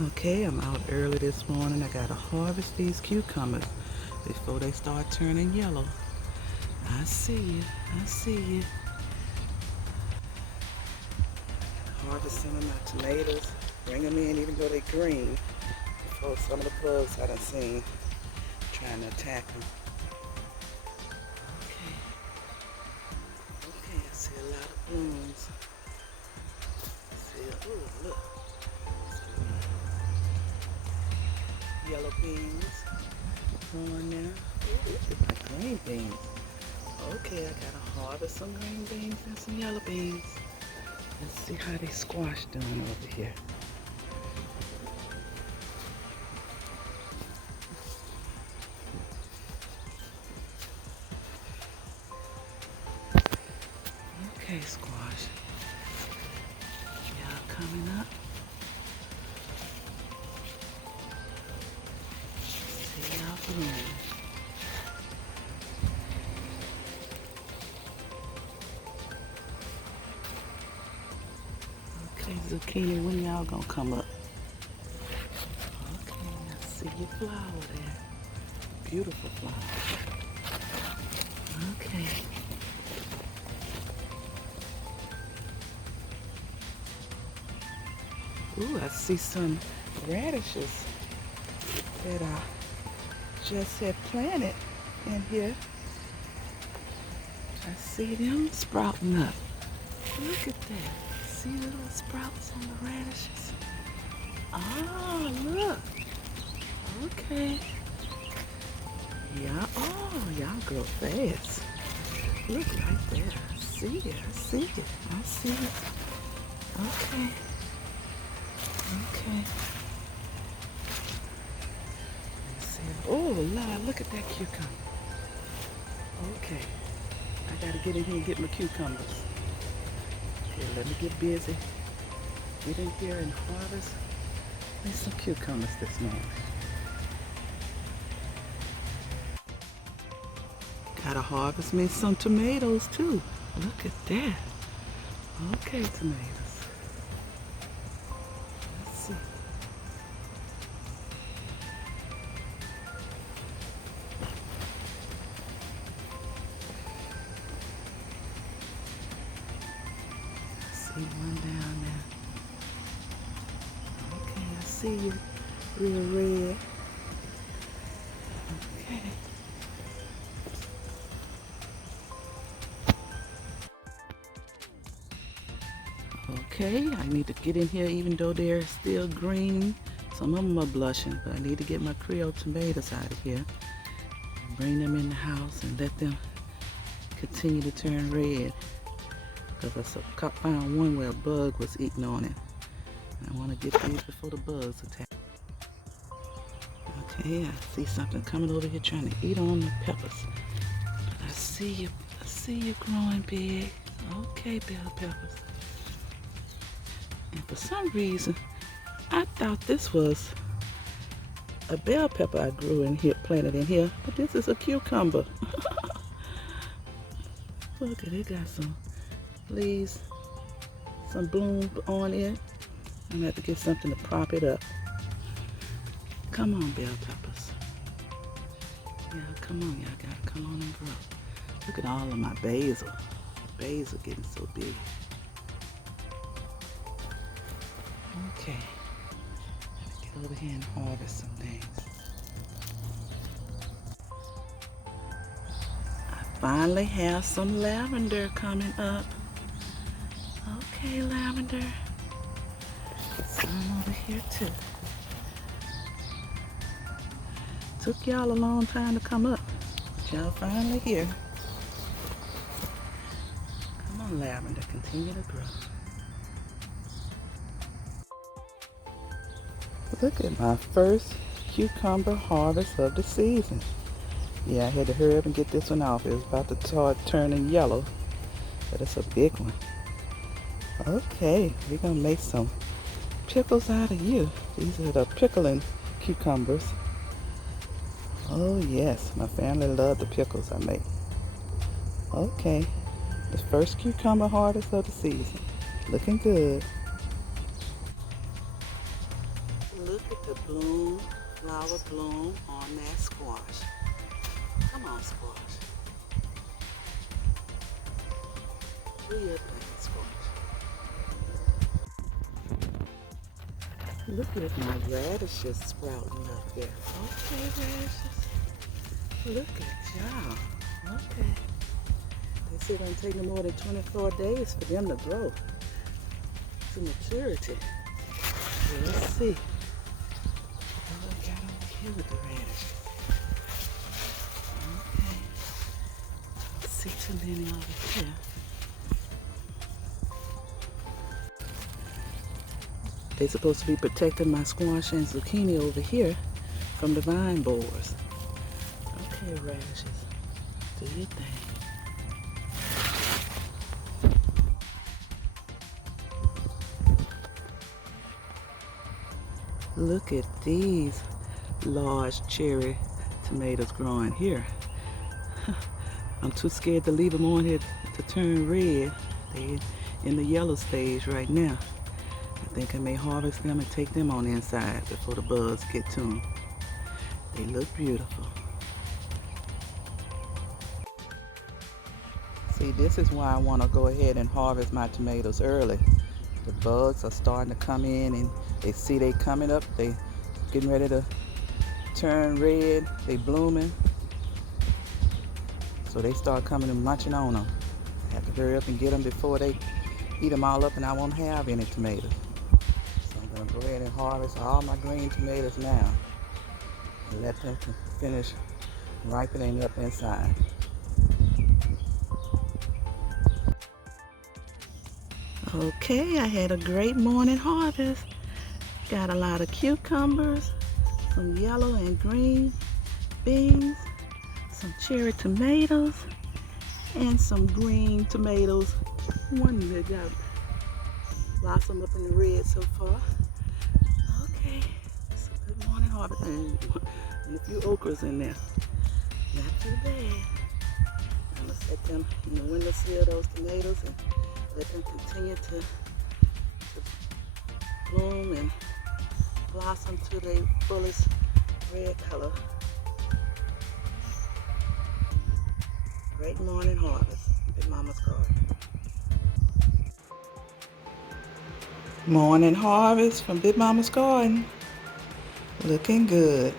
Okay, I'm out early this morning. I gotta harvest these cucumbers before they start turning yellow. I see you. I see you. Harvest some of my tomatoes. Bring them in even though they're green before some of the bugs I done seen trying to attack them. Okay. Okay, I see a lot of blooms. Oh, look. Some yellow beans growing there. Ooh, these are my green beans. Okay, I gotta harvest some green beans and some yellow beans. Let's see how they squash doing over here. Okay, squash. Y'all coming up. See y'all bloom. Okay, zucchini, when y'all gonna come up? Okay, I see your flower there. Beautiful flower. Okay. Ooh, I see some radishes that I just had planted in here. I see them sprouting up. Look at that. See little sprouts on the radishes? Oh, look. Okay. Yeah, oh, y'all grow fast. Look right there. I see it. I see it. I see it. Okay. Okay. Let's see. Oh, Lord, look at that cucumber. Okay. I gotta get in here and get my cucumbers. Okay, let me get busy. Get in here and harvest me some cucumbers this morning. Gotta harvest me some tomatoes too. Look at that. Okay, tomatoes. Let's see. I see one down there. Okay, I see you. Real red. Okay. Okay, I need to get in here even though they're still green. Some of them are blushing, but I need to get my Creole tomatoes out of here. Bring them in the house and let them continue to turn red. Because I found one where a bug was eating on it. I want to get these before the bugs attack. Okay, I see something coming over here trying to eat on the peppers. But I see you growing big. Okay, bell peppers. And for some reason, I thought this was a bell pepper I grew in here, planted in here, but this is a cucumber. Look at it, got some leaves, some bloom on it. I'm gonna have to get something to prop it up. Come on, bell peppers. Yeah, come on, y'all gotta come on and grow. Look at all of my basil. Basil getting so big. Okay, get over here and harvest some things. I finally have some lavender coming up. Okay, lavender. Some over here too. Took y'all a long time to come up, but y'all finally here. Come on, lavender, continue to grow. Look at my first cucumber harvest of the season. Yeah, I had to hurry up and get this one off. It was about to start turning yellow, but it's a big one. Okay, we're gonna make some pickles out of you. These are the pickling cucumbers. Oh yes, my family loved the pickles I make. Okay, the first cucumber harvest of the season. Looking good. Look at the bloom, flower bloom on that squash. Come on, squash. Do your thing, squash. Look at my radishes sprouting up there. Okay, radishes. Look at y'all. Okay. They say it don't take no more than 24 days for them to grow to maturity. So let's see. What I got over here with the radishes. Okay. Let's see too many over here. They're supposed to be protecting my squash and zucchini over here from the vine borers. Okay, radishes, do your thing. Look at these large cherry tomatoes growing here. I'm too scared to leave them on here to turn red. They're in the yellow stage right now. I think I may harvest them and take them on the inside before the bugs get to them. They look beautiful. See, this is why I want to go ahead and harvest my tomatoes early. The bugs are starting to come in and they see they coming up. They getting ready to turn red. They blooming. So they start coming and munching on them. I have to hurry up and get them before they eat them all up and I won't have any tomatoes. So I'm going to go ahead and harvest all my green tomatoes now and let them finish ripening up inside. Okay, I had a great morning harvest. Got a lot of cucumbers, some yellow and green beans, some cherry tomatoes, and some green tomatoes. One that got blossomed up in the red so far. Okay, it's a good morning harvest. And a few okras in there. Not too bad. I'm gonna set them in the windowsill, those tomatoes, and let them continue to bloom and blossom to their fullest red color. Great morning harvest at Mama's Garden. Morning harvest from Big Mama's Garden. Looking good.